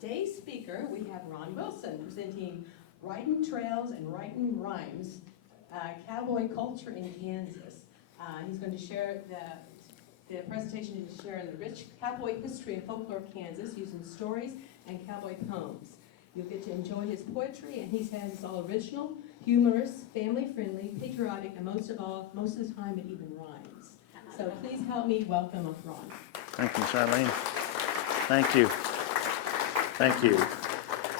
Today's speaker, we have Ron Wilson presenting Ridin Trails and Writin Rhymes, Cowboy Culture in Kansas. He's going to share the presentation to share the rich cowboy history and folklore of Kansas using stories and cowboy poems. You'll get to enjoy his poetry, and he says it's all original, humorous, family-friendly, patriotic, and most of the time it even rhymes. So please help me welcome Ron. Thank you, Charlene. Thank you. Thank you.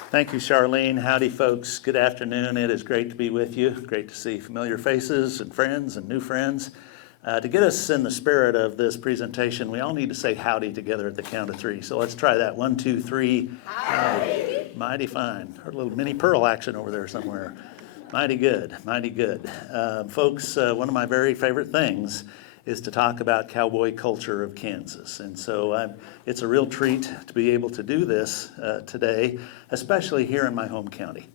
Thank you, Charlene. Howdy, folks. Good afternoon. It is great to be with you. Great to see familiar faces and friends and new friends. To get us in the spirit of this presentation, we all need to say howdy together at the count of three. So let's try that. 1, 2, 3. Howdy. Mighty fine. Heard a little mini pearl action over there somewhere. Mighty good. Mighty good. Folks, one of my very favorite things is to talk about cowboy culture of Kansas. And so it's a real treat to be able to do this today, especially here in my home county.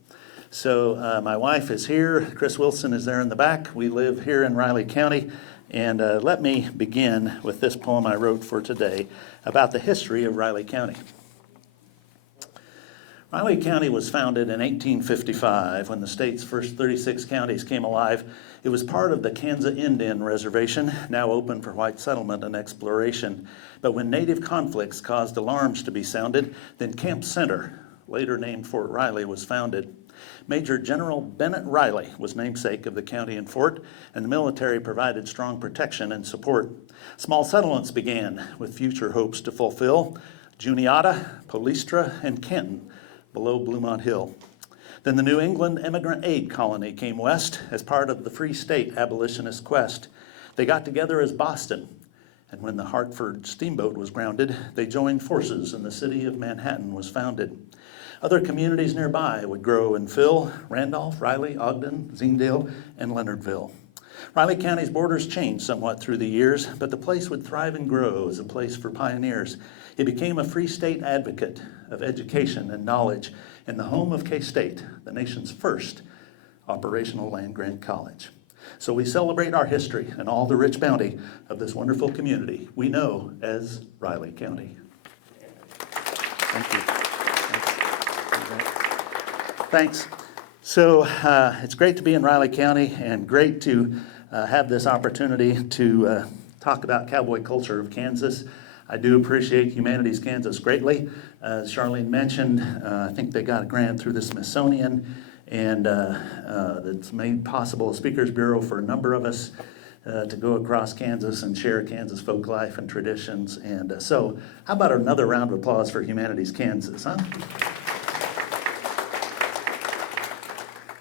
So my wife is here. Chris Wilson is there in the back. We live here in Riley County. And let me begin with this poem I wrote for today about the history of Riley County. Riley County was founded in 1855 when the state's first 36 counties came alive. It was part of the Kansas Indian Reservation, now open for white settlement and exploration. But when native conflicts caused alarms to be sounded, then Camp Center, later named Fort Riley, was founded. Major General Bennett Riley was namesake of the county and fort, and the military provided strong protection and support. Small settlements began with future hopes to fulfill: Juniata, Polistra, and Kenton below Bluemont Hill. Then the New England Immigrant Aid Colony came west as part of the Free State abolitionist quest. They got together as Boston, and when the Hartford steamboat was grounded, they joined forces and the city of Manhattan was founded. Other communities nearby would grow and fill: Randolph, Riley, Ogden, Zingdale, and Leonardville. Riley County's borders changed somewhat through the years, but the place would thrive and grow as a place for pioneers. It became a free state advocate of education and knowledge and the home of K-State, the nation's first operational land-grant college. So we celebrate our history and all the rich bounty of this wonderful community we know as Riley County. Thank you. Thanks. So it's great to be in Riley County and great to have this opportunity to talk about cowboy culture of Kansas. I do appreciate Humanities Kansas greatly. As Charlene mentioned, I think they got a grant through the Smithsonian, and it's made possible a Speakers Bureau for a number of us to go across Kansas and share Kansas folk life and traditions. And so how about another round of applause for Humanities Kansas, huh?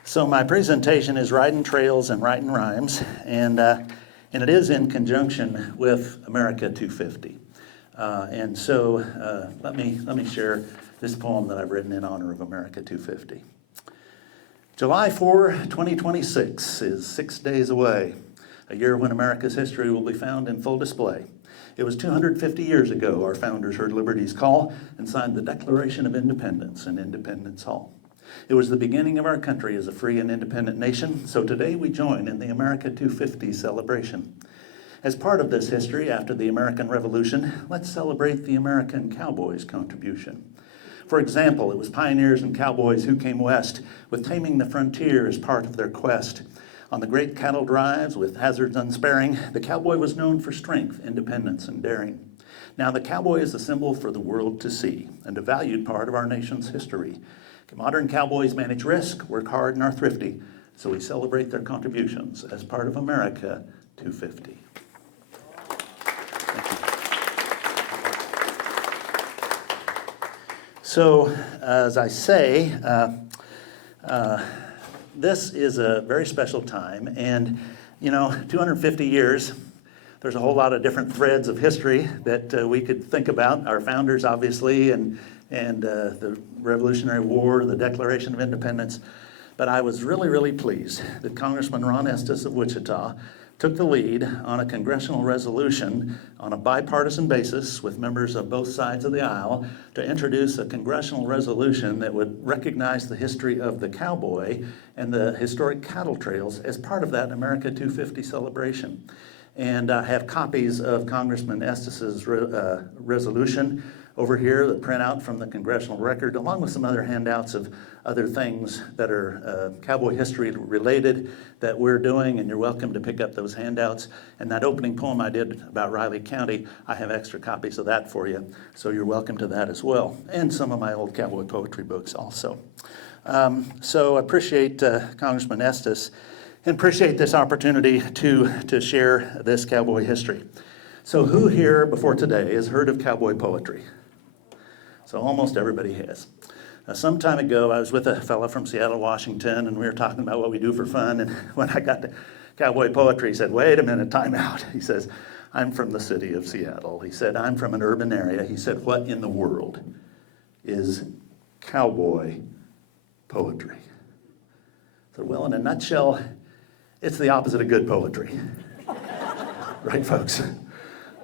So my presentation is Ridin Trails and Writin Rhymes, and it is in conjunction with America 250. And so let me share this poem that I've written in honor of America 250. July 4, 2026 is 6 days away, a year when America's history will be found in full display. It was 250 years ago our founders heard liberty's call and signed the Declaration of Independence in Independence Hall. It was the beginning of our country as a free and independent nation, so today we join in the America 250 celebration. As part of this history, after the American Revolution, let's celebrate the American cowboys' contribution. For example, it was pioneers and cowboys who came west, with taming the frontier as part of their quest. On the great cattle drives, with hazards unsparing, the cowboy was known for strength, independence, and daring. Now the cowboy is a symbol for the world to see, and a valued part of our nation's history. Modern cowboys manage risk, work hard, and are thrifty, so we celebrate their contributions as part of America 250. Thank you. So, as I say, this is a very special time, and 250 years, there's a whole lot of different threads of history that we could think about. Our founders, obviously, and the Revolutionary War, the Declaration of Independence. But I was really, really pleased that Congressman Ron Estes of Wichita took the lead on a congressional resolution on a bipartisan basis with members of both sides of the aisle to introduce a congressional resolution that would recognize the history of the cowboy and the historic cattle trails as part of that America 250 celebration. And I have copies of Congressman Estes's resolution Over here, the printout from the Congressional Record, along with some other handouts of other things that are cowboy history related that we're doing, and you're welcome to pick up those handouts. And that opening poem I did about Riley County, I have extra copies of that for you, so you're welcome to that as well, and some of my old cowboy poetry books also. So I appreciate Congressman Estes, and appreciate this opportunity to share this cowboy history. So who here before today has heard of cowboy poetry? So almost everybody has. Some time ago, I was with a fellow from Seattle, Washington, and we were talking about what we do for fun, and when I got to cowboy poetry, he said, wait a minute, time out. He says, I'm from the city of Seattle. He said, I'm from an urban area. He said, what in the world is cowboy poetry? I said, well, in a nutshell, it's the opposite of good poetry. Right, folks?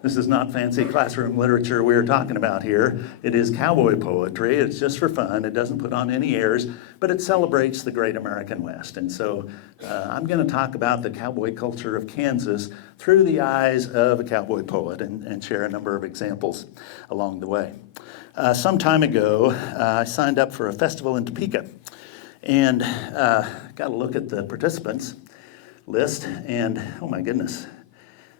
This is not fancy classroom literature we're talking about here. It is cowboy poetry. It's just for fun. It doesn't put on any airs, but it celebrates the great American West. And so I'm going to talk about the cowboy culture of Kansas through the eyes of a cowboy poet and share a number of examples along the way. Some time ago, I signed up for a festival in Topeka and got a look at the participants list, and oh my goodness,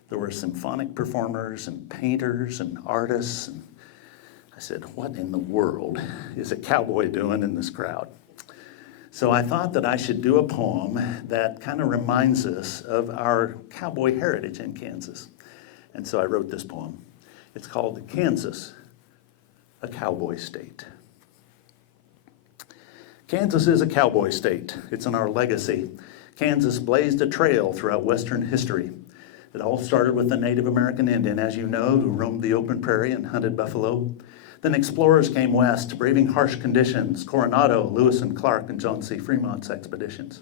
there were symphonic performers and painters and artists. And I said, what in the world is a cowboy doing in this crowd? So I thought that I should do a poem that kind of reminds us of our cowboy heritage in Kansas. And so I wrote this poem. It's called Kansas, a Cowboy State. Kansas is a cowboy state. It's in our legacy. Kansas blazed a trail throughout Western history. It all started with the Native American Indian, as you know, who roamed the open prairie and hunted buffalo. Then explorers came west, braving harsh conditions, Coronado, Lewis and Clark, and John C. Fremont's expeditions.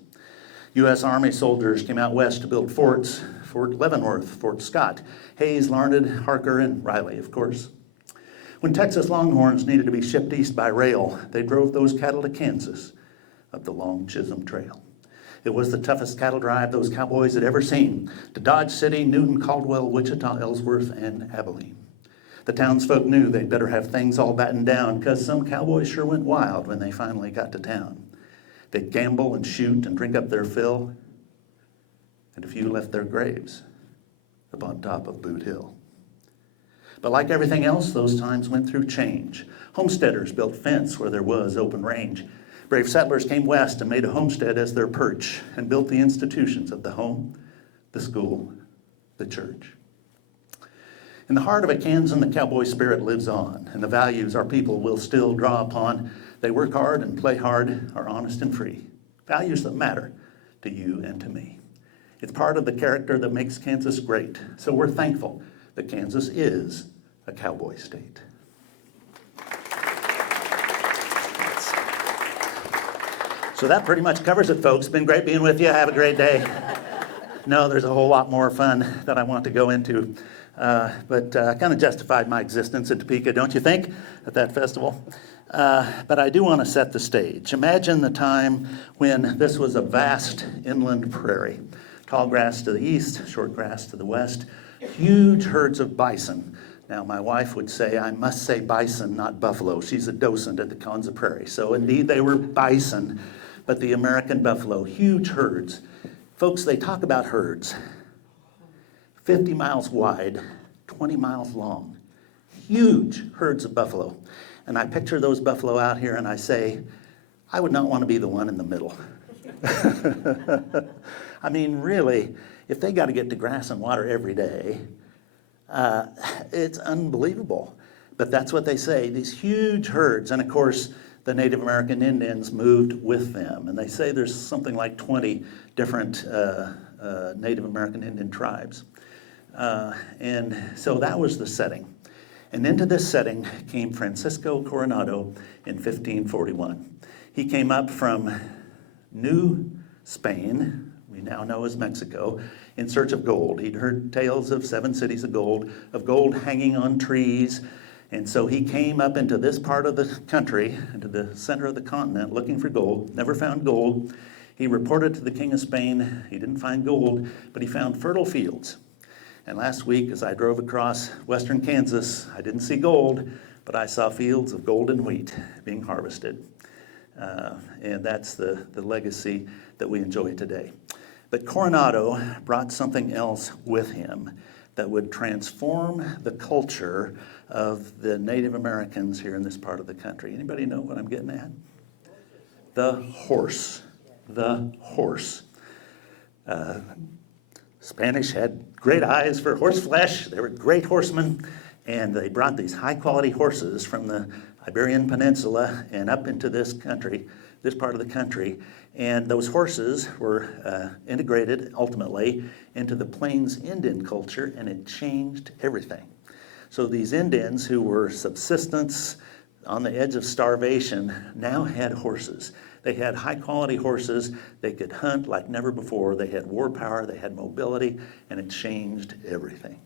U.S. Army soldiers came out west to build forts, Fort Leavenworth, Fort Scott, Hayes, Larned, Harker, and Riley, of course. When Texas Longhorns needed to be shipped east by rail, they drove those cattle to Kansas up the long Chisholm Trail. It was the toughest cattle drive those cowboys had ever seen, to Dodge City, Newton, Caldwell, Wichita, Ellsworth, and Abilene. The townsfolk knew they'd better have things all battened down, because some cowboys sure went wild when they finally got to town. They'd gamble and shoot and drink up their fill, and a few left their graves up on top of Boot Hill. But like everything else, those times went through change. Homesteaders built fence where there was open range. Brave settlers came west and made a homestead as their perch and built the institutions of the home, the school, the church. In the heart of a Kansan, the cowboy spirit lives on, and the values our people will still draw upon. They work hard and play hard, are honest and free. Values that matter to you and to me. It's part of the character that makes Kansas great. So we're thankful that Kansas is a cowboy state. So that pretty much covers it, folks. Been great being with you. Have a great day. No, there's a whole lot more fun that I want to go into. But I kind of justified my existence at Topeka, don't you think, at that festival? But I do want to set the stage. Imagine the time when this was a vast inland prairie. Tall grass to the east, short grass to the west, huge herds of bison. Now, my wife would say, I must say bison, not buffalo. She's a docent at the Kansas Prairie. So indeed, they were bison, but the American buffalo, huge herds. Folks, they talk about herds. 50 miles wide, 20 miles long. Huge herds of buffalo. And I picture those buffalo out here and I say, I would not want to be the one in the middle. I mean, really, if they got to get to grass and water every day, it's unbelievable. But that's what they say, these huge herds. And of course, the Native American Indians moved with them. And they say there's something like 20 different Native American Indian tribes. And so that was the setting. And into this setting came Francisco Coronado in 1541. He came up from New Spain, we now know as Mexico, in search of gold. He'd heard tales of 7 cities of gold hanging on trees. And so he came up into this part of the country, into the center of the continent, looking for gold, never found gold. He reported to the King of Spain, he didn't find gold, but he found fertile fields. And last week, as I drove across western Kansas, I didn't see gold, but I saw fields of golden wheat being harvested. And that's the legacy that we enjoy today. But Coronado brought something else with him that would transform the culture of the Native Americans here in this part of the country. Anybody know what I'm getting at? The horse. The horse. Spanish had great eyes for horse flesh. They were great horsemen, and they brought these high-quality horses from the Iberian Peninsula and up into this country, this part of the country. And those horses were integrated ultimately into the Plains Indian culture, and it changed everything. So these Indians who were subsistence on the edge of starvation now had horses. They had high-quality horses. They could hunt like never before. They had war power. They had mobility, and it changed everything.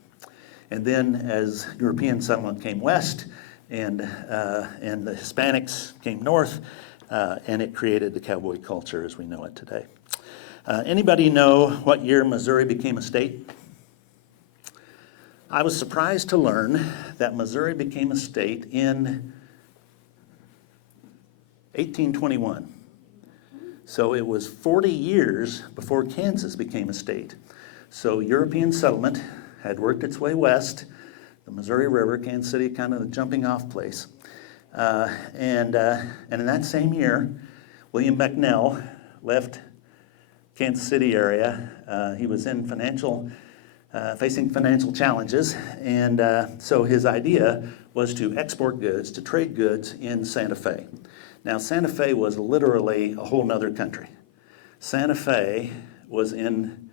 And then as European settlement came west, and the Hispanics came north, and it created the cowboy culture as we know it today. Anybody know what year Missouri became a state? I was surprised to learn that Missouri became a state in 1821. So it was 40 years before Kansas became a state. So European settlement had worked its way west, the Missouri River, Kansas City, kind of the jumping off place. And in that same year, William Becknell left Kansas City area. He was in facing financial challenges, and so his idea was to export goods, to trade goods in Santa Fe. Now, Santa Fe was literally a whole nother country. Santa Fe was in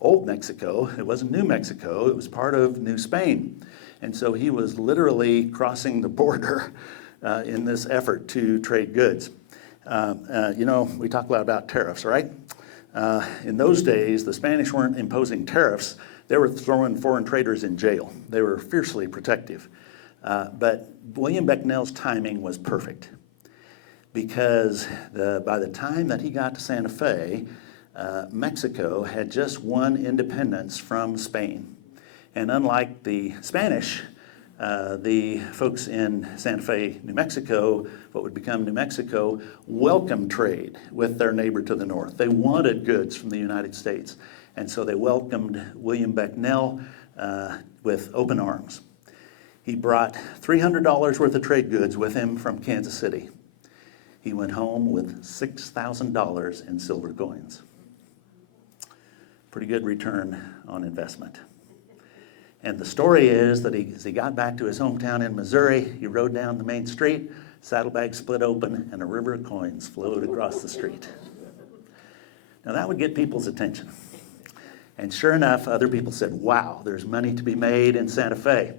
Old Mexico. It wasn't New Mexico. It was part of New Spain. And so he was literally crossing the border in this effort to trade goods. We talk a lot about tariffs, right? In those days, the Spanish weren't imposing tariffs. They were throwing foreign traders in jail. They were fiercely protective. But William Becknell's timing was perfect, because by the time that he got to Santa Fe, Mexico had just won independence from Spain. And unlike the Spanish, the folks in Santa Fe, New Mexico, what would become New Mexico, welcomed trade with their neighbor to the north. They wanted goods from the United States. And so they welcomed William Becknell with open arms. He brought $300 worth of trade goods with him from Kansas City. He went home with $6,000 in silver coins. Pretty good return on investment. And the story is that as he got back to his hometown in Missouri, he rode down the main street, saddlebag split open, and a river of coins flowed across the street. Now that would get people's attention. And sure enough, other people said, wow, there's money to be made in Santa Fe.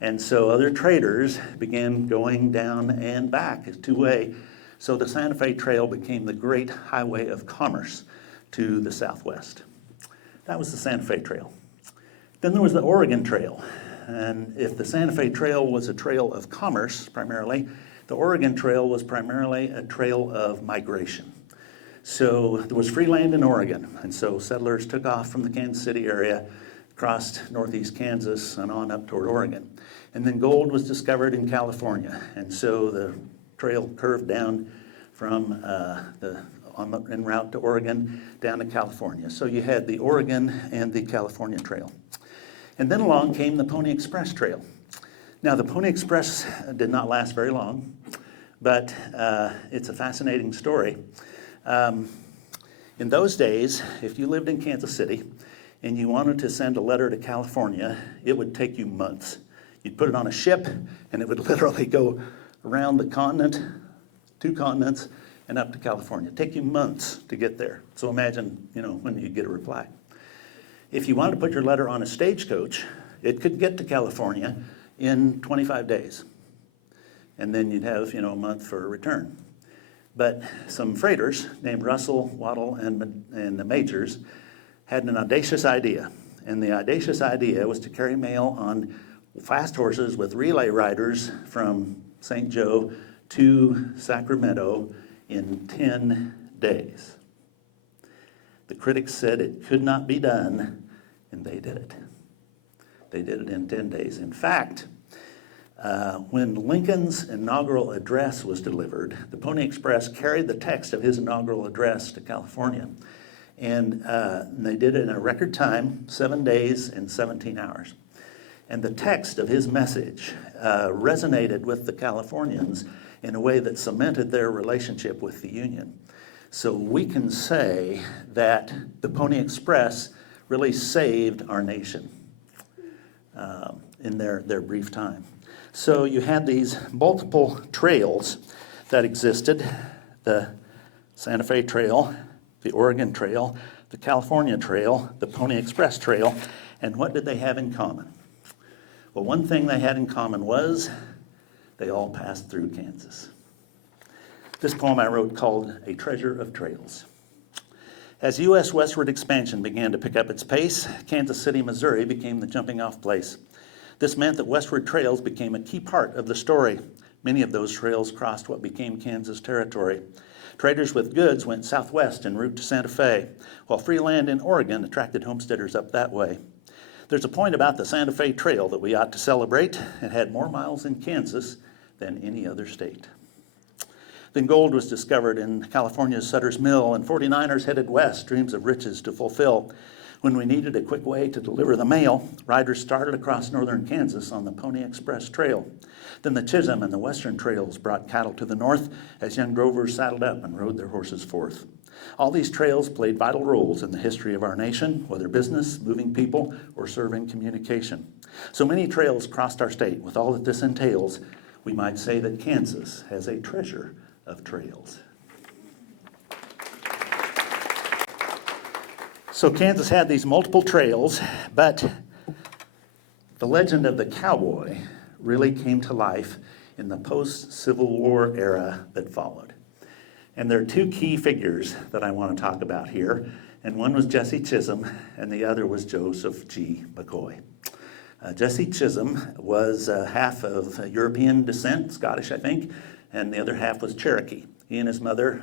And so other traders began going down and back, a two-way. So the Santa Fe Trail became the great highway of commerce to the southwest. That was the Santa Fe Trail. Then there was the Oregon Trail. And if the Santa Fe Trail was a trail of commerce primarily, the Oregon Trail was primarily a trail of migration. So there was free land in Oregon, and so settlers took off from the Kansas City area, crossed northeast Kansas and on up toward Oregon. And then gold was discovered in California, and so the trail curved down from en route to Oregon down to California. So you had the Oregon and the California Trail. And then along came the Pony Express Trail. Now the Pony Express did not last very long, but it's a fascinating story. In those days, if you lived in Kansas City and you wanted to send a letter to California, it would take you months. You'd put it on a ship, and it would literally go around the continent, 2 continents, and up to California. It'd take you months to get there. So imagine, when you get a reply. If you wanted to put your letter on a stagecoach, it could get to California in 25 days. And then you'd have, a month for a return. But some freighters named Russell, Waddell, and the Majors had an audacious idea. And the audacious idea was to carry mail on fast horses with relay riders from St. Joe to Sacramento in 10 days. The critics said it could not be done, and they did it. They did it in 10 days. In fact, When Lincoln's inaugural address was delivered, the Pony Express carried the text of his inaugural address to California. And they did it in a record time, 7 days and 17 hours. And the text of his message resonated with the Californians in a way that cemented their relationship with the Union. So we can say that the Pony Express really saved our nation in their brief time. So you had these multiple trails that existed, the Santa Fe Trail, the Oregon Trail, the California Trail, the Pony Express Trail, and what did they have in common? Well, one thing they had in common was they all passed through Kansas. This poem I wrote called A Treasure of Trails. As U.S. westward expansion began to pick up its pace, Kansas City, Missouri became the jumping-off place. This meant that westward trails became a key part of the story. Many of those trails crossed what became Kansas territory. Traders with goods went southwest en route to Santa Fe, while free land in Oregon attracted homesteaders up that way. There's a point about the Santa Fe Trail that we ought to celebrate. It had more miles in Kansas than any other state. Then gold was discovered in California's Sutter's Mill, and 49ers headed west, dreams of riches to fulfill. When we needed a quick way to deliver the mail, riders started across northern Kansas on the Pony Express Trail. Then the Chisholm and the Western Trails brought cattle to the north as young drovers saddled up and rode their horses forth. All these trails played vital roles in the history of our nation, whether business, moving people, or serving communication. So many trails crossed our state. With all that this entails, we might say that Kansas has a treasure of trails. So Kansas had these multiple trails, but the legend of the cowboy really came to life in the post-Civil War era that followed. And there are two key figures that I want to talk about here, and one was Jesse Chisholm, and the other was Joseph G. McCoy. Jesse Chisholm was half of European descent, Scottish, I think, and the other half was Cherokee. He and his mother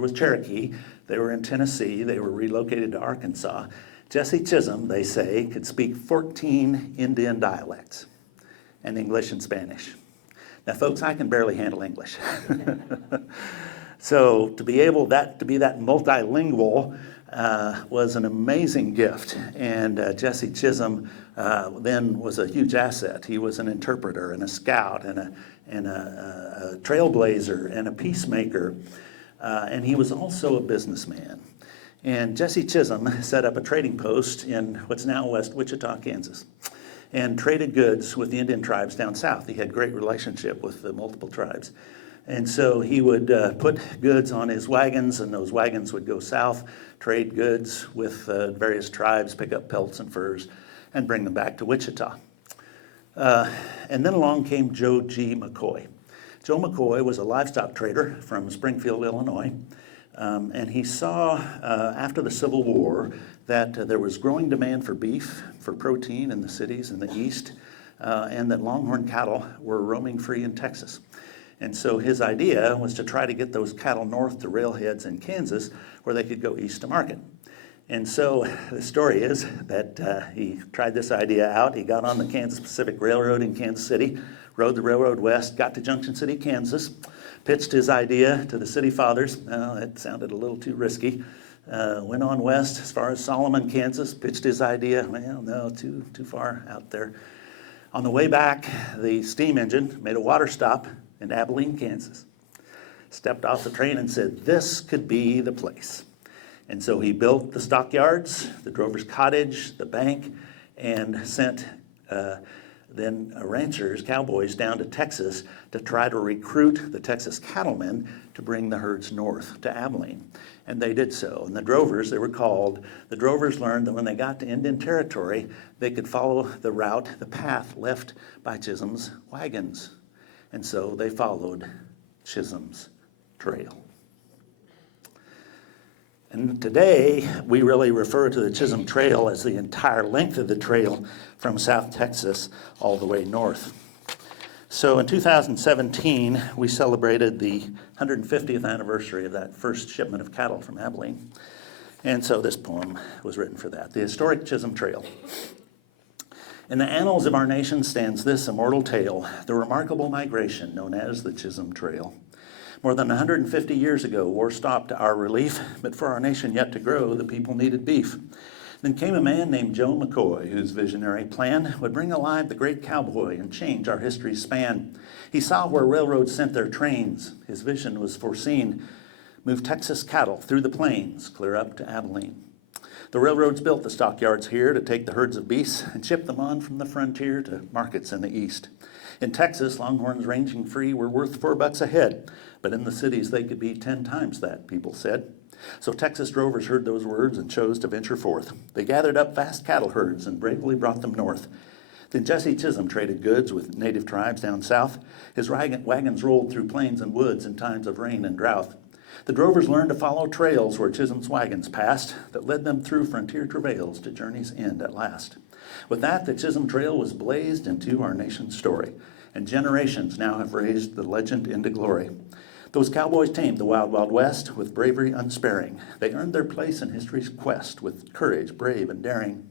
was Cherokee. They were in Tennessee. They were relocated to Arkansas. Jesse Chisholm, they say, could speak 14 Indian dialects and English and Spanish. Now, folks, I can barely handle English. So to be that multilingual was an amazing gift. And Jesse Chisholm then was a huge asset. He was an interpreter and a scout and a trailblazer and a peacemaker. And he was also a businessman. And Jesse Chisholm set up a trading post in what's now West Wichita, Kansas, and traded goods with the Indian tribes down south. He had great relationship with the multiple tribes. And so he would put goods on his wagons, and those wagons would go south, trade goods with various tribes, pick up pelts and furs, and bring them back to Wichita. And then along came Joe G. McCoy. Joe McCoy was a livestock trader from Springfield, Illinois, and he saw after the Civil War that there was growing demand for beef, for protein in the cities in the east, and that longhorn cattle were roaming free in Texas. And so his idea was to try to get those cattle north to railheads in Kansas where they could go east to market. And so the story is that he tried this idea out. He got on the Kansas Pacific Railroad in Kansas City, rode the railroad west, got to Junction City, Kansas, pitched his idea to the city fathers. It sounded a little too risky. Went on west as far as Solomon, Kansas, pitched his idea. Well, no, too far out there. On the way back, the steam engine made a water stop in Abilene, Kansas. Stepped off the train and said, "This could be the place." And so he built the stockyards, the drover's cottage, the bank, and sent then ranchers, cowboys, down to Texas to try to recruit the Texas cattlemen to bring the herds north to Abilene. And they did so. And the drovers, they were called, the drovers learned that when they got to Indian Territory, they could follow the route, the path left by Chisholm's wagons. And so they followed Chisholm's trail. And today, we really refer to the Chisholm Trail as the entire length of the trail from South Texas all the way north. So in 2017, we celebrated the 150th anniversary of that first shipment of cattle from Abilene. And so this poem was written for that, The Historic Chisholm Trail. In the annals of our nation stands this immortal tale, the remarkable migration known as the Chisholm Trail. More than 150 years ago, war stopped our relief, but for our nation yet to grow, the people needed beef. Then came a man named Joe McCoy, whose visionary plan would bring alive the great cowboy and change our history's span. He saw where railroads sent their trains. His vision was foreseen. Move Texas cattle through the plains, clear up to Abilene. The railroads built the stockyards here to take the herds of beasts and ship them on from the frontier to markets in the east. In Texas, longhorns ranging free were worth $4 a head, but in the cities they could be 10 times that, people said. So Texas drovers heard those words and chose to venture forth. They gathered up vast cattle herds and bravely brought them north. Then Jesse Chisholm traded goods with native tribes down south. His wagons rolled through plains and woods in times of rain and drought. The drovers learned to follow trails where Chisholm's wagons passed that led them through frontier travails to journey's end at last. With that, the Chisholm Trail was blazed into our nation's story, and generations now have raised the legend into glory. Those cowboys tamed the wild, wild west with bravery unsparing. They earned their place in history's quest with courage, brave, and daring.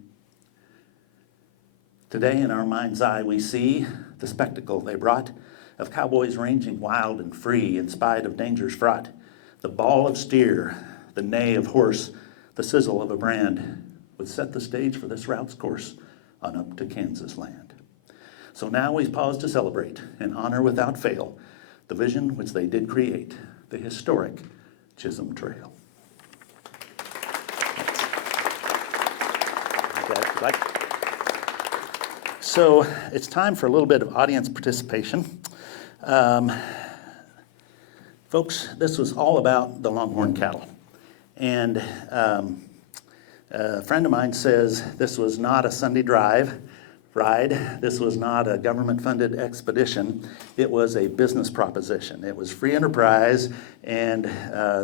Today, in our mind's eye, we see the spectacle they brought of cowboys ranging wild and free in spite of dangers fraught. The bawl of steer, the neigh of horse, the sizzle of a brand would set the stage for this route's course on up to Kansas land. So now we pause to celebrate and honor without fail the vision which they did create, the historic Chisholm Trail. So it's time for a little bit of audience participation. Folks, this was all about the longhorn cattle. And a friend of mine says this was not a Sunday ride. This was not a government-funded expedition. It was a business proposition. It was free enterprise, and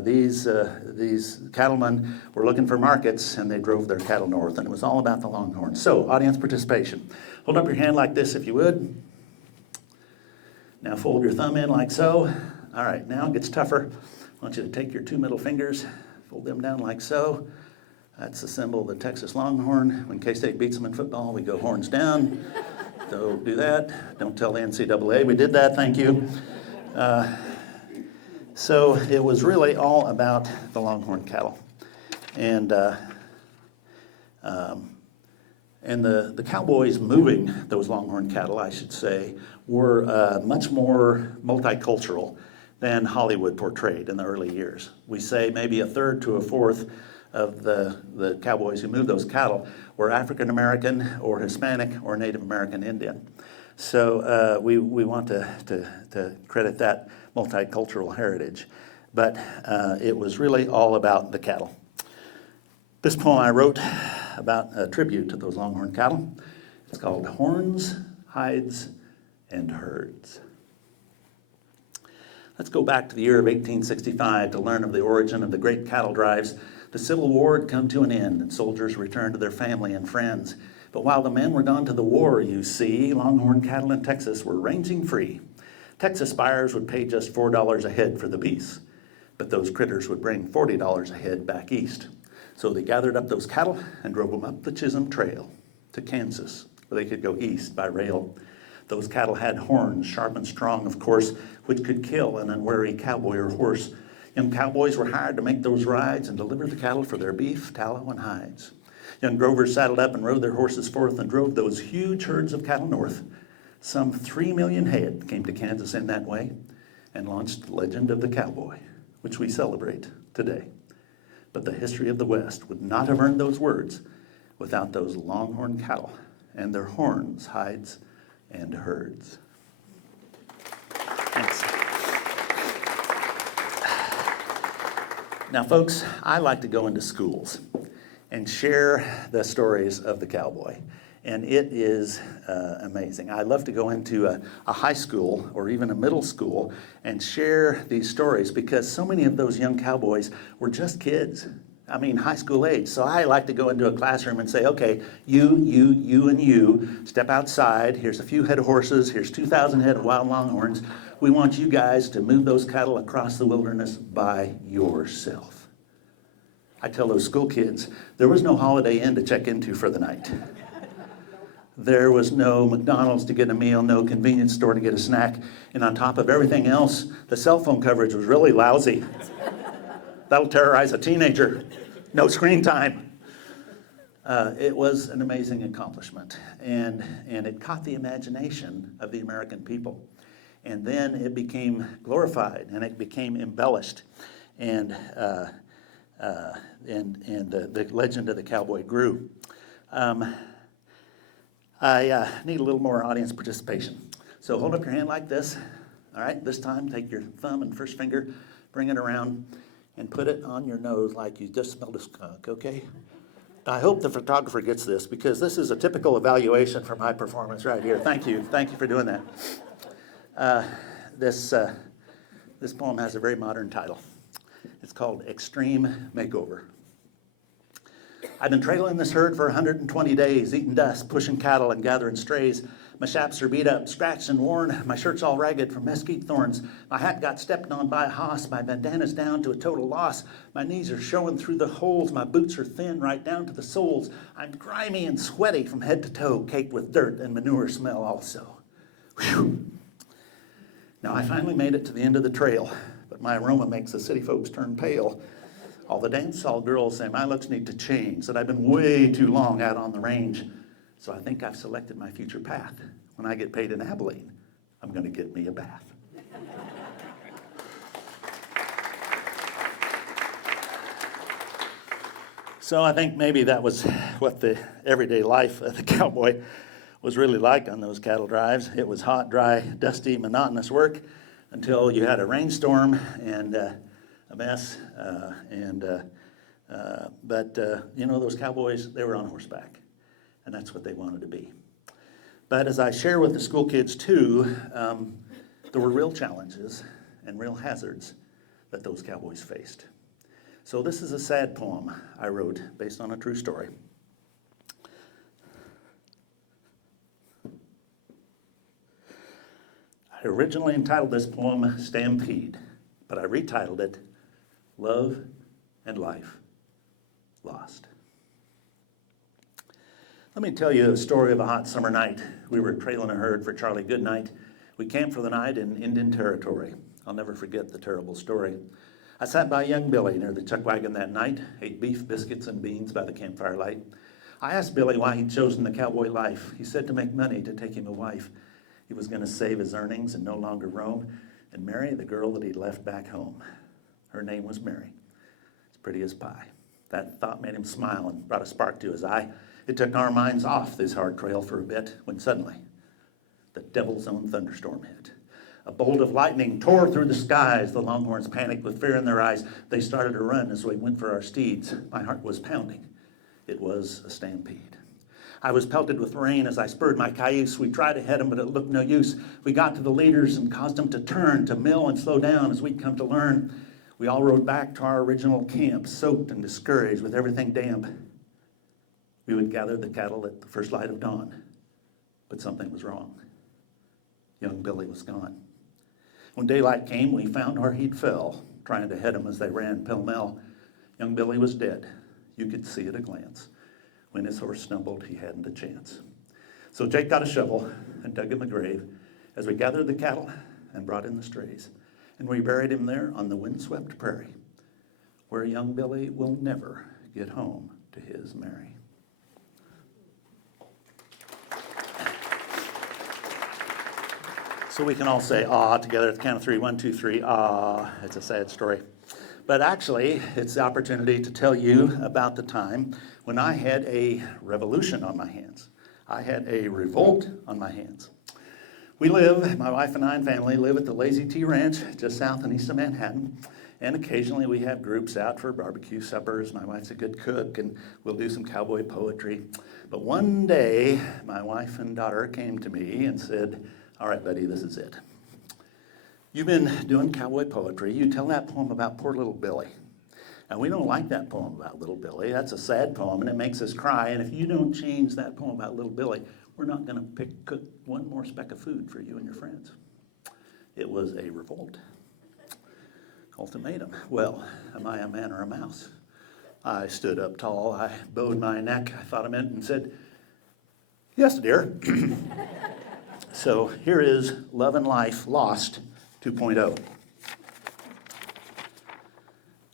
these cattlemen were looking for markets, and they drove their cattle north, and it was all about the longhorn. So, audience participation. Hold up your hand like this if you would. Now fold your thumb in like so. All right, now it gets tougher. I want you to take your two middle fingers, fold them down like so. That's the symbol of the Texas Longhorn. When K-State beats them in football, we go horns down. Don't do that. Don't tell the NCAA we did that, thank you. So it was really all about the longhorn cattle. And the cowboys moving those longhorn cattle, I should say, were much more multicultural than Hollywood portrayed in the early years. We say maybe a third to a fourth of the cowboys who moved those cattle were African American or Hispanic or Native American Indian. So we want to credit that multicultural heritage. But it was really all about the cattle. This poem I wrote about a tribute to those longhorn cattle. It's called Horns, Hides, and Herds. Let's go back to the year of 1865 to learn of the origin of the great cattle drives. The Civil War had come to an end, and soldiers returned to their family and friends. But while the men were gone to the war, you see, longhorn cattle in Texas were ranging free. Texas buyers would pay just $4 a head for the beasts, but those critters would bring $40 a head back east. So they gathered up those cattle and drove them up the Chisholm Trail to Kansas, where they could go east by rail. Those cattle had horns, sharp and strong, of course, which could kill an unwary cowboy or horse. Young cowboys were hired to make those rides and deliver the cattle for their beef, tallow, and hides. Young drovers saddled up and rode their horses forth and drove those huge herds of cattle north. Some 3 million head came to Kansas in that way and launched the legend of the cowboy, which we celebrate today. But the history of the West would not have earned those words without those longhorn cattle and their horns, hides, and herds. Thanks. Now, folks, I like to go into schools and share the stories of the cowboy, and it is amazing. I love to go into a high school or even a middle school and share these stories because so many of those young cowboys were just kids. I mean, high school age. So I like to go into a classroom and say, okay, you, and you, step outside. Here's a few head of horses. Here's 2,000 head of wild longhorns. We want you guys to move those cattle across the wilderness by yourself. I tell those school kids, there was no Holiday Inn to check into for the night. There was no McDonald's to get a meal, no convenience store to get a snack. And on top of everything else, the cell phone coverage was really lousy. That'll terrorize a teenager. No screen time. It was an amazing accomplishment, and it caught the imagination of the American people. And then it became glorified, and it became embellished, and the legend of the cowboy grew. I need a little more audience participation. So hold up your hand like this. All right, this time take your thumb and first finger, bring it around, and put it on your nose like you just smelled a skunk, okay? I hope the photographer gets this, because this is a typical evaluation for my performance right here. Thank you for doing that. This poem has a very modern title. It's called Extreme Makeover. I've been trailing this herd for 120 days, eating dust, pushing cattle, and gathering strays. My chaps are beat up, scratched and worn. My shirt's all ragged from mesquite thorns. My hat got stepped on by a hoss. My bandana's down to a total loss. My knees are showing through the holes. My boots are thin right down to the soles. I'm grimy and sweaty from head to toe, caked with dirt and manure smell also. Whew. Now, I finally made it to the end of the trail, but my aroma makes the city folks turn pale. All the dance hall girls say my looks need to change, that I've been way too long out on the range. So I think I've selected my future path. When I get paid in Abilene, I'm going to get me a bath. So I think maybe that was what the everyday life of the cowboy was really like on those cattle drives. It was hot, dry, dusty, monotonous work until you had a rainstorm and a mess. But those cowboys, they were on horseback, and that's what they wanted to be. But as I share with the school kids too, there were real challenges and real hazards that those cowboys faced. So this is a sad poem I wrote based on a true story. I originally entitled this poem Stampede, but I retitled it Love and Life Lost. Let me tell you a story of a hot summer night. We were trailing a herd for Charlie Goodnight. We camped for the night in Indian Territory. I'll never forget the terrible story. I sat by young Billy near the chuck wagon that night, ate beef, biscuits, and beans by the campfire light. I asked Billy why he'd chosen the cowboy life. He said to make money, to take him a wife. He was going to save his earnings and no longer roam and marry the girl that he'd left back home. Her name was Mary, as pretty as pie. That thought made him smile and brought a spark to his eye. It took our minds off this hard trail for a bit when suddenly the devil's own thunderstorm hit. A bolt of lightning tore through the skies. The longhorns panicked with fear in their eyes. They started to run as we went for our steeds. My heart was pounding. It was a stampede. I was pelted with rain as I spurred my cayuse. We tried to head them, but it looked no use. We got to the leaders and caused them to turn, to mill and slow down as we'd come to learn. We all rode back to our original camp, soaked and discouraged with everything damp. We would gather the cattle at the first light of dawn, but something was wrong. Young Billy was gone. When daylight came, we found where he'd fell, trying to head them as they ran pell-mell. Young Billy was dead. You could see at a glance. When his horse stumbled, he hadn't a chance. So Jake got a shovel and dug him a grave as we gathered the cattle and brought in the strays. And we buried him there on the windswept prairie, where young Billy will never get home to his Mary. So we can all say "ah" together at the count of three. 1, 2, 3, ah. It's a sad story. But actually, it's the opportunity to tell you about the time when I had a revolution on my hands. I had a revolt on my hands. We live, my wife and I and family live at the Lazy T Ranch just south and east of Manhattan. And occasionally we have groups out for barbecue suppers. My wife's a good cook and we'll do some cowboy poetry. But one day, my wife and daughter came to me and said, "All right, buddy, this is it. You've been doing cowboy poetry. You tell that poem about poor little Billy. And we don't like that poem about little Billy. That's a sad poem, and it makes us cry. And if you don't change that poem about little Billy, we're not going to cook one more speck of food for you and your friends." It was a revolt. Ultimatum. Well, am I a man or a mouse? I stood up tall. I bowed my neck. I thought a minute and said, Yes, dear. So here is Love and Life Lost 2.0.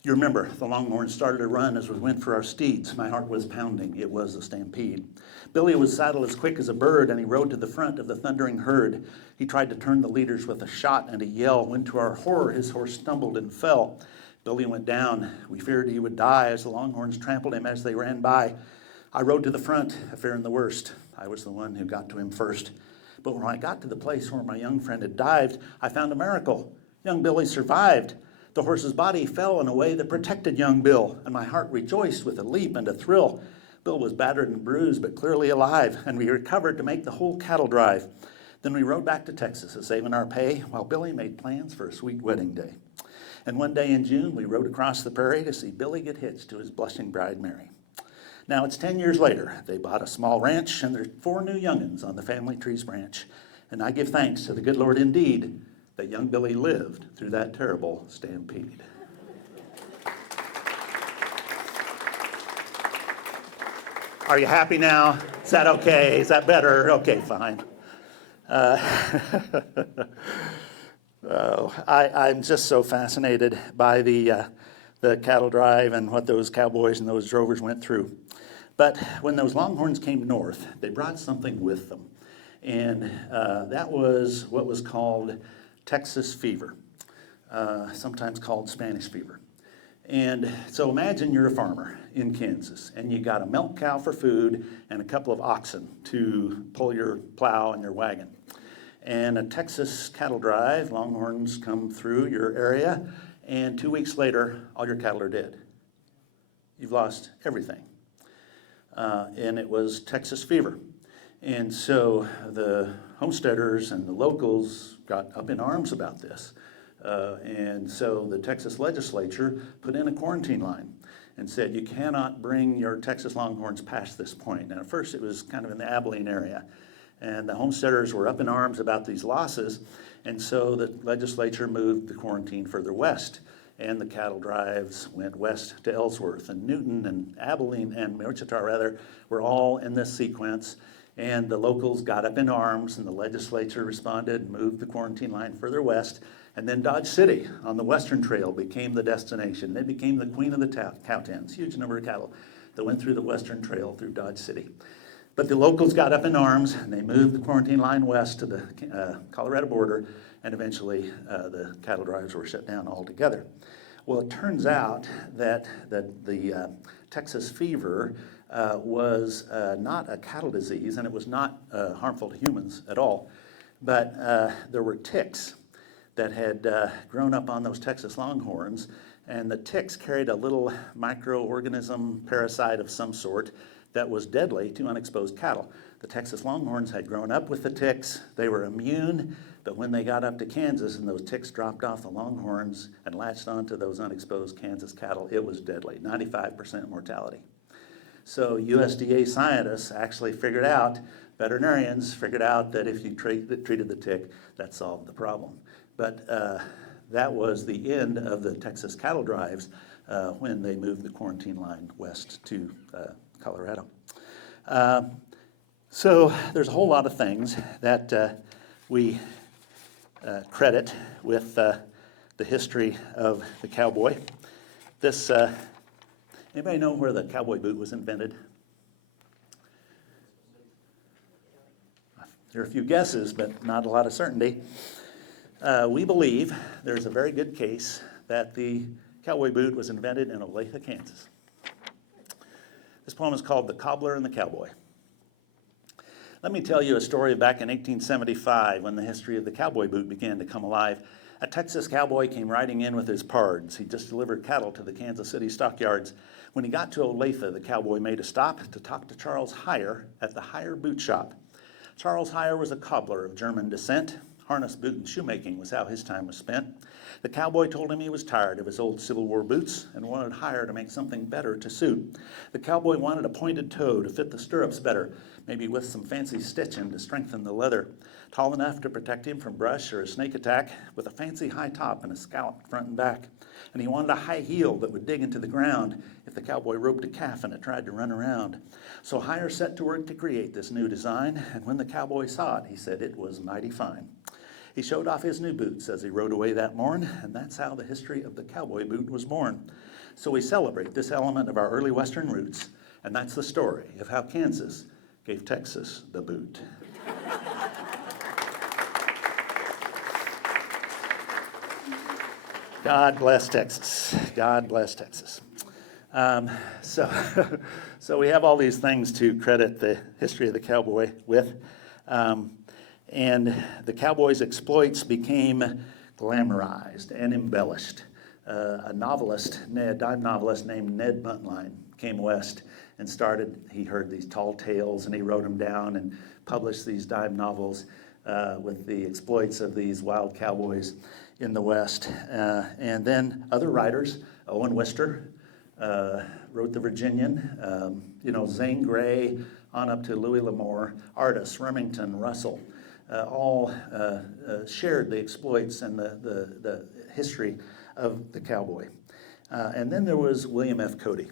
You remember, the Longhorns started to run as we went for our steeds. My heart was pounding. It was a stampede. Billy was saddled as quick as a bird, and he rode to the front of the thundering herd. He tried to turn the leaders with a shot and a yell, when to our horror his horse stumbled and fell. Billy went down. We feared he would die as the Longhorns trampled him as they ran by. I rode to the front, fearing the worst. I was the one who got to him first. But when I got to the place where my young friend had dived, I found a miracle. Young Billy survived. The horse's body fell in a way that protected young Bill, and my heart rejoiced with a leap and a thrill. Bill was battered and bruised, but clearly alive, and we recovered to make the whole cattle drive. Then we rode back to Texas, saving our pay, while Billy made plans for a sweet wedding day. And one day in June, we rode across the prairie to see Billy get hitched to his blushing bride, Mary. Now it's 10 years later. They bought a small ranch, and there's 4 new young'uns on the family tree's branch. And I give thanks to the good Lord indeed that young Billy lived through that terrible stampede. Are you happy now? Is that okay? Is that better? Okay, fine. I'm just so fascinated by the cattle drive and what those cowboys and those drovers went through. But when those Longhorns came north, they brought something with them. And that was what was called Texas fever, sometimes called Spanish fever. And so imagine you're a farmer in Kansas, and you got a milk cow for food and a couple of oxen to pull your plow and your wagon. And a Texas cattle drive, Longhorns come through your area, and 2 weeks later, all your cattle are dead. You've lost everything. And it was Texas fever. And so the homesteaders and the locals got up in arms about this. And so the Texas legislature put in a quarantine line and said, you cannot bring your Texas Longhorns past this point. And at first it was kind of in the Abilene area. And the homesteaders were up in arms about these losses. And so the legislature moved the quarantine further west. And the cattle drives went west to Ellsworth. And Newton and Abilene and Wichita, rather, were all in this sequence. And the locals got up in arms, and the legislature responded, moved the quarantine line further west. And then Dodge City on the Western Trail became the destination. They became the queen of the cowtowns, huge number of cattle that went through the Western Trail through Dodge City. But the locals got up in arms, and they moved the quarantine line west to the Colorado border, and eventually the cattle drives were shut down altogether. Well, it turns out that the Texas fever was not a cattle disease, and it was not harmful to humans at all, but there were ticks that had grown up on those Texas Longhorns, and the ticks carried a little microorganism parasite of some sort that was deadly to unexposed cattle. The Texas Longhorns had grown up with the ticks. They were immune, but when they got up to Kansas and those ticks dropped off the Longhorns and latched onto those unexposed Kansas cattle, it was deadly, 95% mortality. So USDA scientists actually figured out, veterinarians figured out that if you treated the tick, that solved the problem. But that was the end of the Texas cattle drives when they moved the quarantine line west to Colorado. So there's a whole lot of things that we credit with the history of the cowboy. This, anybody know where the cowboy boot was invented? There are a few guesses, but not a lot of certainty. We believe there's a very good case that the cowboy boot was invented in Olathe, Kansas. This poem is called The Cobbler and the Cowboy. Let me tell you a story back in 1875 when the history of the cowboy boot began to come alive. A Texas cowboy came riding in with his pards. He just delivered cattle to the Kansas City stockyards. When he got to Olathe, the cowboy made a stop to talk to Charles Heyer at the Heyer Boot Shop. Charles Heyer was a cobbler of German descent. Harness, boot, and shoemaking was how his time was spent. The cowboy told him he was tired of his old Civil War boots and wanted Heyer to make something better to suit. The cowboy wanted a pointed toe to fit the stirrups better, maybe with some fancy stitching to strengthen the leather. tall enough to protect him from brush or a snake attack, with a fancy high top and a scallop front and back. And he wanted a high heel that would dig into the ground if the cowboy roped a calf and it tried to run around. So Heyer set to work to create this new design, and when the cowboy saw it, he said it was mighty fine. He showed off his new boots as he rode away that morn, and that's how the history of the cowboy boot was born. So we celebrate this element of our early Western roots, and that's the story of how Kansas gave Texas the boot. God bless Texas. God bless Texas. So we have all these things to credit the history of the cowboy with. And the cowboy's exploits became glamorized and embellished. A dime novelist named Ned Buntline came west and he heard these tall tales and he wrote them down and published these dime novels with the exploits of these wild cowboys in the West. And then other writers, Owen Wister wrote The Virginian, Zane Grey on up to Louis L'Amour, artists, Remington, Russell, all shared the exploits and the history of the cowboy. And then there was William F. Cody.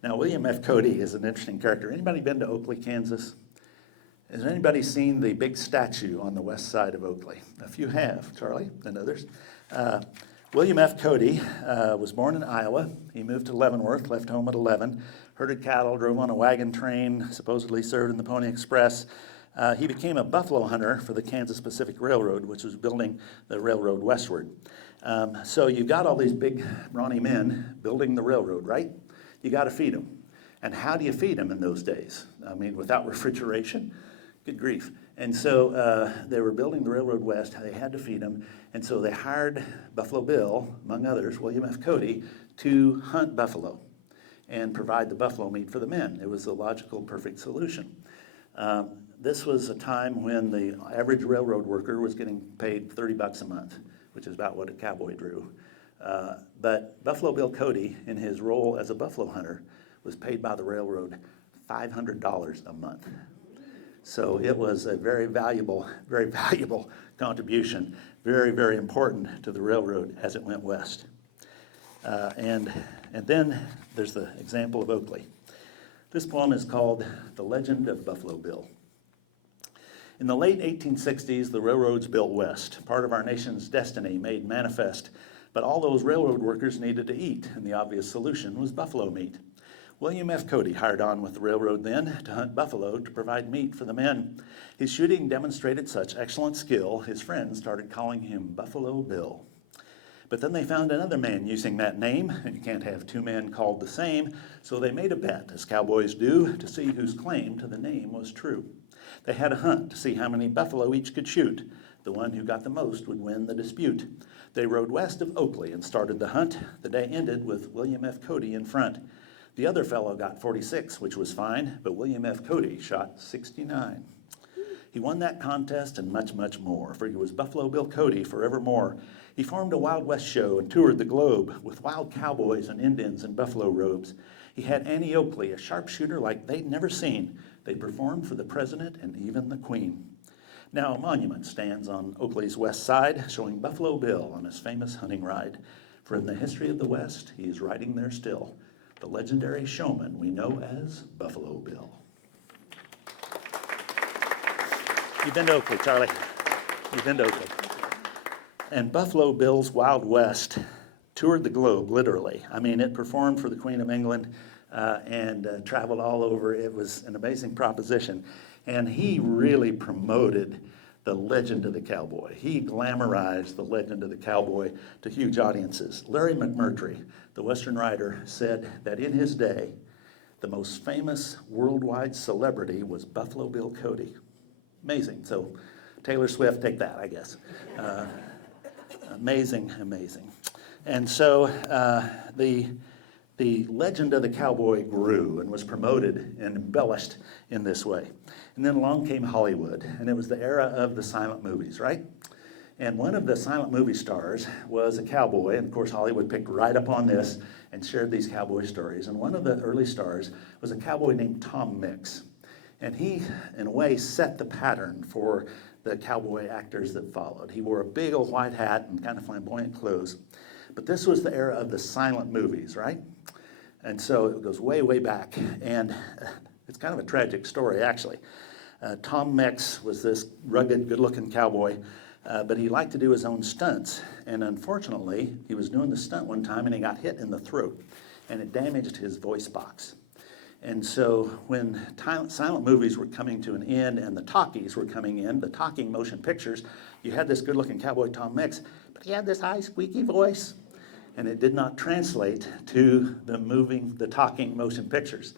Now, William F. Cody is an interesting character. Anybody been to Oakley, Kansas? Has anybody seen the big statue on the west side of Oakley? A few have, Charlie and others. William F. Cody was born in Iowa. He moved to Leavenworth, left home at 11, herded cattle, drove on a wagon train, supposedly served in the Pony Express. He became a buffalo hunter for the Kansas Pacific Railroad, which was building the railroad westward. So you've got all these big, brawny men building the railroad, right? You got to feed them. And how do you feed them in those days? I mean, without refrigeration? Good grief. And so they were building the railroad west. They had to feed them. And so they hired Buffalo Bill, among others, William F. Cody, to hunt buffalo and provide the buffalo meat for the men. It was the logical, perfect solution. This was a time when the average railroad worker was getting paid $30 a month, which is about what a cowboy drew. But Buffalo Bill Cody, in his role as a buffalo hunter, was paid by the railroad $500 a month. So it was a very valuable contribution, very, very important to the railroad as it went west. And then there's the example of Oakley. This poem is called The Legend of Buffalo Bill. In the late 1860s, the railroads built west, part of our nation's destiny made manifest. But all those railroad workers needed to eat, and the obvious solution was buffalo meat. William F. Cody hired on with the railroad then to hunt buffalo to provide meat for the men. His shooting demonstrated such excellent skill, his friends started calling him Buffalo Bill. But then they found another man using that name, and you can't have two men called the same, so they made a bet, as cowboys do, to see whose claim to the name was true. They had a hunt to see how many buffalo each could shoot. The one who got the most would win the dispute. They rode west of Oakley and started the hunt. The day ended with William F. Cody in front. The other fellow got 46, which was fine, but William F. Cody shot 69. He won that contest and much, much more, for he was Buffalo Bill Cody forevermore. He formed a Wild West show and toured the globe with wild cowboys and Indians in buffalo robes. He had Annie Oakley, a sharpshooter like they'd never seen. They performed for the president and even the queen. Now a monument stands on Oakley's west side, showing Buffalo Bill on his famous hunting ride. For in the history of the West, he is riding there still, the legendary showman we know as Buffalo Bill. You've been to Oakley, Charlie. You've been to Oakley. And Buffalo Bill's Wild West toured the globe, literally. I mean, it performed for the Queen of England and traveled all over. It was an amazing proposition. And he really promoted the legend of the cowboy. He glamorized the legend of the cowboy to huge audiences. Larry McMurtry, the Western writer, said that in his day, the most famous worldwide celebrity was Buffalo Bill Cody. Amazing. So Taylor Swift, take that, I guess. Amazing. And so the legend of the cowboy grew and was promoted and embellished in this way. And then along came Hollywood, and it was the era of the silent movies, right? And one of the silent movie stars was a cowboy, and of course Hollywood picked right up on this and shared these cowboy stories. And one of the early stars was a cowboy named Tom Mix. And he, in a way, set the pattern for the cowboy actors that followed. He wore a big old white hat and kind of flamboyant clothes. But this was the era of the silent movies, right? And so it goes way, way back. And it's kind of a tragic story, actually. Tom Mix was this rugged, good-looking cowboy, but he liked to do his own stunts. And unfortunately, he was doing the stunt one time and he got hit in the throat, and it damaged his voice box. And so when silent movies were coming to an end and the talkies were coming in, the talking motion pictures, you had this good-looking cowboy, Tom Mix, but he had this high, squeaky voice, and it did not translate to the talking motion pictures.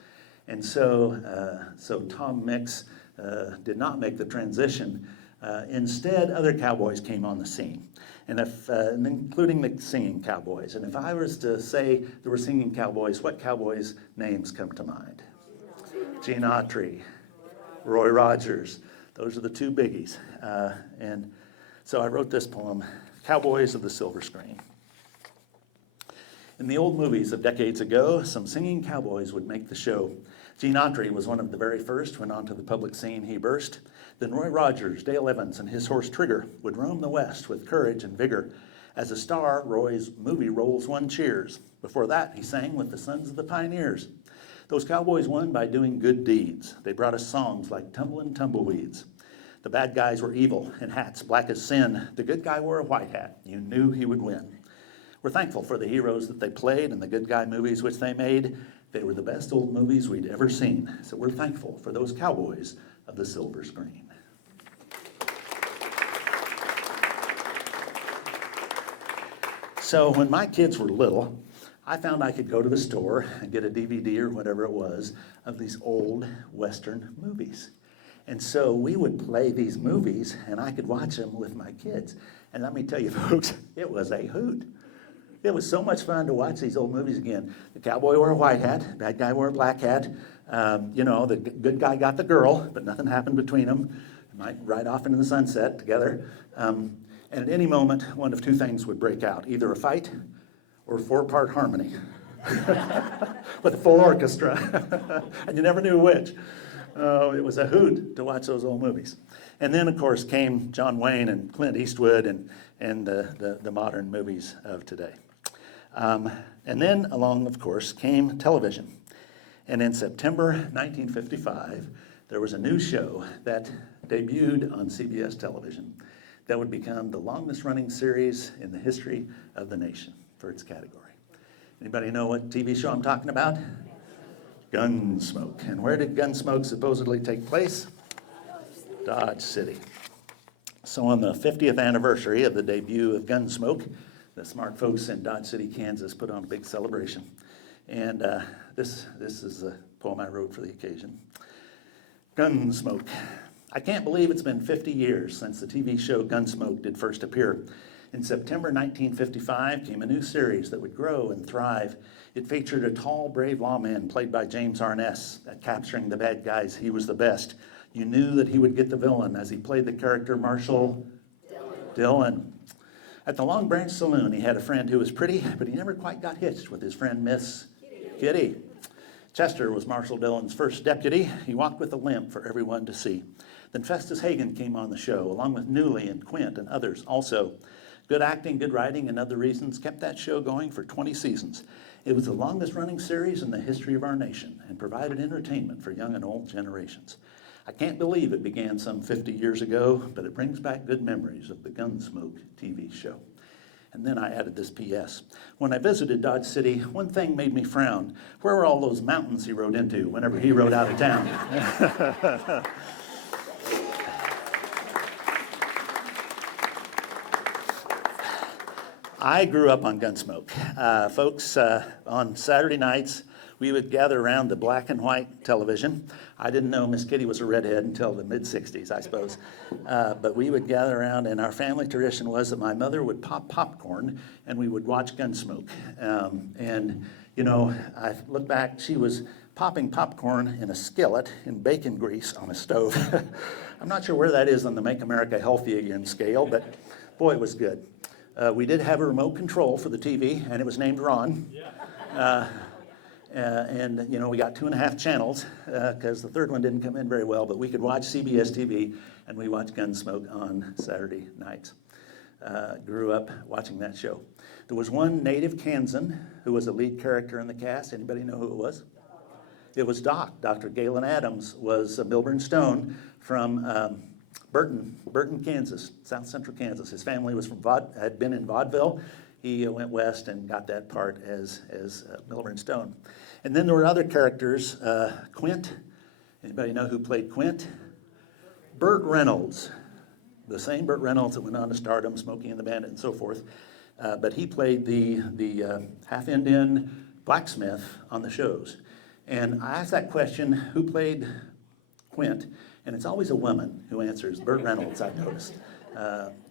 And so, Tom Mix did not make the transition. Instead, other cowboys came on the scene, and including the singing cowboys. And if I was to say there were singing cowboys, what cowboys' names come to mind? Gene Autry, Roy Rogers. Those are the two biggies. And so I wrote this poem, Cowboys of the Silver Screen. In the old movies of decades ago, some singing cowboys would make the show. Gene Autry was one of the very first, when onto the public scene he burst. Then Roy Rogers, Dale Evans, and his horse Trigger would roam the West with courage and vigor. As a star, Roy's movie roles won cheers. Before that, he sang with the Sons of the Pioneers. Those cowboys won by doing good deeds. They brought us songs like Tumblin' Tumbleweeds. The bad guys were evil in hats black as sin. The good guy wore a white hat. You knew he would win. We're thankful for the heroes that they played and the good guy movies which they made. They were the best old movies we'd ever seen. So we're thankful for those cowboys of the silver screen. So when my kids were little, I found I could go to the store and get a DVD or whatever it was of these old Western movies. And so we would play these movies and I could watch them with my kids. And let me tell you folks, it was a hoot. It was so much fun to watch these old movies again. The cowboy wore a white hat, bad guy wore a black hat. The good guy got the girl, but nothing happened between them. They might ride off into the sunset together. And at any moment, one of two things would break out, either a fight or a four-part harmony with a full orchestra. And you never knew which. It was a hoot to watch those old movies. And then, of course, came John Wayne and Clint Eastwood and the modern movies of today. And then along, of course, came television. And in September 1955, there was a new show that debuted on CBS television that would become the longest-running series in the history of the nation for its category. Anybody know what TV show I'm talking about? Gunsmoke. And where did Gunsmoke supposedly take place? Dodge City. So on the 50th anniversary of the debut of Gunsmoke, the smart folks in Dodge City, Kansas put on a big celebration. And this is a poem I wrote for the occasion. Gunsmoke. I can't believe it's been 50 years since the TV show Gunsmoke did first appear. In September 1955 came a new series that would grow and thrive. It featured a tall, brave lawman played by James Arness. At capturing the bad guys, he was the best. You knew that he would get the villain as he played the character Marshall Dillon. At the Long Branch Saloon, he had a friend who was pretty, but he never quite got hitched with his friend Miss Kitty. Chester was Marshall Dillon's first deputy. He walked with a limp for everyone to see. Then Festus Hagen came on the show, along with Newley and Quint and others also. Good acting, good writing, and other reasons kept that show going for 20 seasons. It was the longest running series in the history of our nation and provided entertainment for young and old generations. I can't believe it began some 50 years ago, but it brings back good memories of the Gunsmoke TV show. And then I added this P.S. When I visited Dodge City, one thing made me frown. Where were all those mountains he rode into whenever he rode out of town? I grew up on Gunsmoke. Folks, on Saturday nights, we would gather around the black and white television. I didn't know Miss Kitty was a redhead until the mid-60s, I suppose. But we would gather around, and our family tradition was that my mother would pop popcorn, and we would watch Gunsmoke. I look back, she was popping popcorn in a skillet in bacon grease on a stove. I'm not sure where that is on the Make America Healthy Again scale, but boy, it was good. We did have a remote control for the TV, and it was named Ron. And, you know, we got 2.5 channels because the third one didn't come in very well, but we could watch CBS TV, and we watched Gunsmoke on Saturday nights. Grew up watching that show. There was one native Kansan who was a lead character in the cast. Anybody know who it was? It was Doc. Dr. Galen Adams was a Milburn Stone from Burton, Kansas, South Central Kansas. His family was from had been in vaudeville. He went west and got that part as Milburn Stone. And then there were other characters. Quint. Anybody know who played Quint? Burt Reynolds. The same Burt Reynolds that went on to stardom, Smokey and the Bandit and so forth. But he played the half-Indian blacksmith on the shows. And I asked that question, who played Quint? And it's always a woman who answers, Burt Reynolds, I've noticed.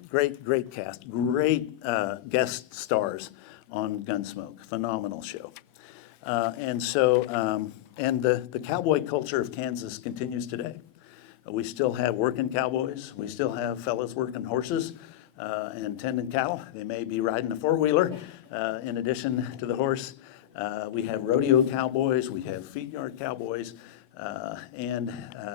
Great cast, great guest stars on Gunsmoke, phenomenal show. And the cowboy culture of Kansas continues today. We still have working cowboys. We still have fellas working horses and tending cattle. They may be riding a four-wheeler in addition to the horse. We have rodeo cowboys. We have feed yard cowboys. And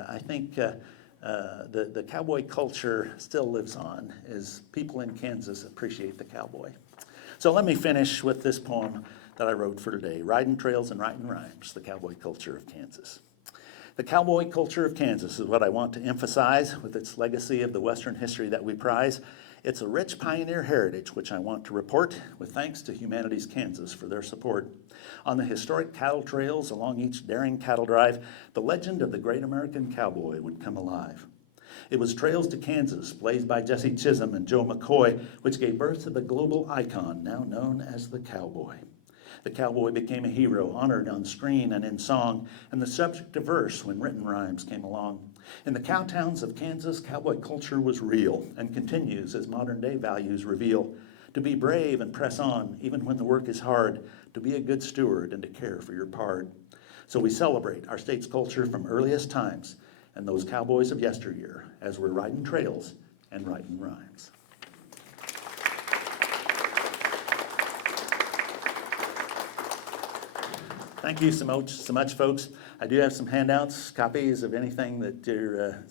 I think the cowboy culture still lives on as people in Kansas appreciate the cowboy. So let me finish with this poem that I wrote for today, Ridin' Trails and Writin' Rhymes, the cowboy culture of Kansas. The cowboy culture of Kansas is what I want to emphasize with its legacy of the Western history that we prize. It's a rich pioneer heritage which I want to report with thanks to Humanities Kansas for their support. On the historic cattle trails along each daring cattle drive, the legend of the great American cowboy would come alive. It was Trails to Kansas, blazed by Jesse Chisholm and Joe McCoy, which gave birth to the global icon now known as the cowboy. The cowboy became a hero, honored on screen and in song, and the subject of verse when written rhymes came along. In the cowtowns of Kansas, cowboy culture was real and continues as modern-day values reveal. To be brave and press on, even when the work is hard, to be a good steward and to care for your pard. So we celebrate our state's culture from earliest times and those cowboys of yesteryear as we're riding trails and writing rhymes. Thank you so much, folks. I do have some handouts, copies of anything that you're,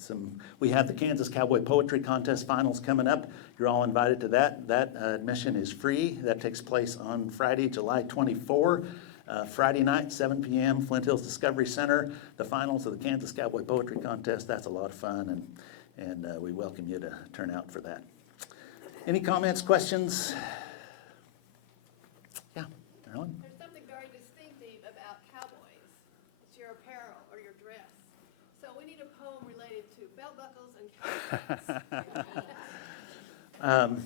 we have the Kansas Cowboy Poetry Contest Finals coming up. You're all invited to that. That admission is free. That takes place on Friday, July 24. Friday night, 7 p.m., Flint Hills Discovery Center. The finals of the Kansas Cowboy Poetry Contest. That's a lot of fun, and we welcome you to turn out for that. Any comments, questions? Yeah, Marilyn? There's something very distinctive about cowboys. It's your apparel or your dress. So we need a poem related to belt buckles and cowboys.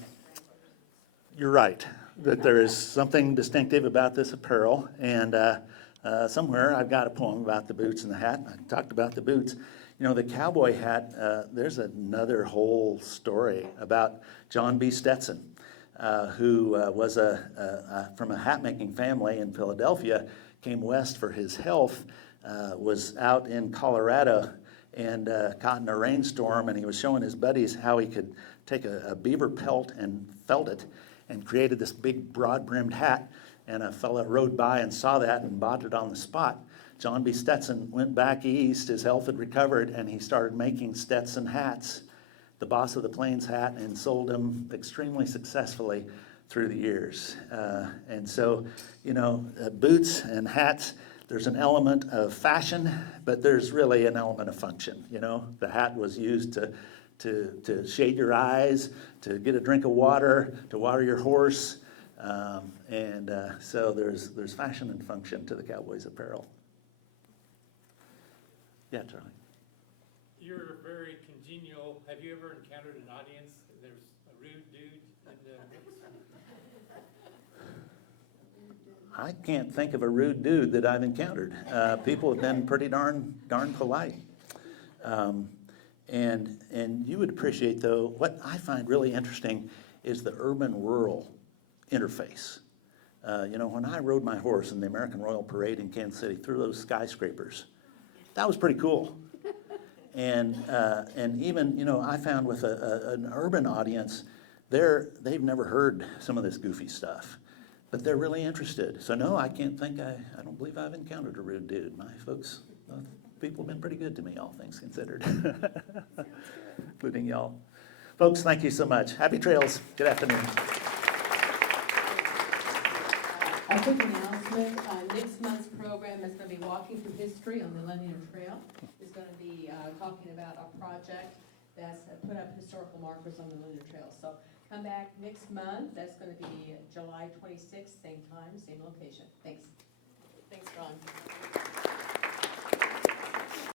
You're right, that there is something distinctive about this apparel, and somewhere I've got a poem about the boots and the hat. I talked about the boots. You know, the cowboy hat, there's another whole story about John B. Stetson, who was from a hat-making family in Philadelphia, came west for his health, was out in Colorado and caught in a rainstorm, and he was showing his buddies how he could take a beaver pelt and felt it and created this big broad-brimmed hat, and a fella rode by and saw that and bought it on the spot. John B. Stetson went back east, his health had recovered, and he started making Stetson hats, the boss of the Plains hat, and sold them extremely successfully through the years. And so, you know, boots and hats, there's an element of fashion, but there's really an element of function. You know, the hat was used to shade your eyes, to get a drink of water, to water your horse, so there's fashion and function to the cowboy's apparel. Yeah, Charlie. You're very congenial. Have you ever encountered an audience? There's a rude dude in the mix? I can't think of a rude dude that I've encountered. People have been pretty darn polite. And you would appreciate, though, what I find really interesting is the urban-rural interface. You know, when I rode my horse in the American Royal Parade in Kansas City through those skyscrapers, that was pretty cool. And even, you know, I found with an urban audience, they've never heard some of this goofy stuff. But they're really interested. So no, I can't think, I don't believe I've encountered a rude dude. My folks, people have been pretty good to me, all things considered, including y'all. Folks, thank you so much. Happy trails. Good afternoon. A quick announcement, next month's program is going to be Walking Through History on the Linear Trail. It's going to be talking about a project that's put up historical markers on the Linear Trail. So come back next month. That's going to be July 26th, same time, same location. Thanks.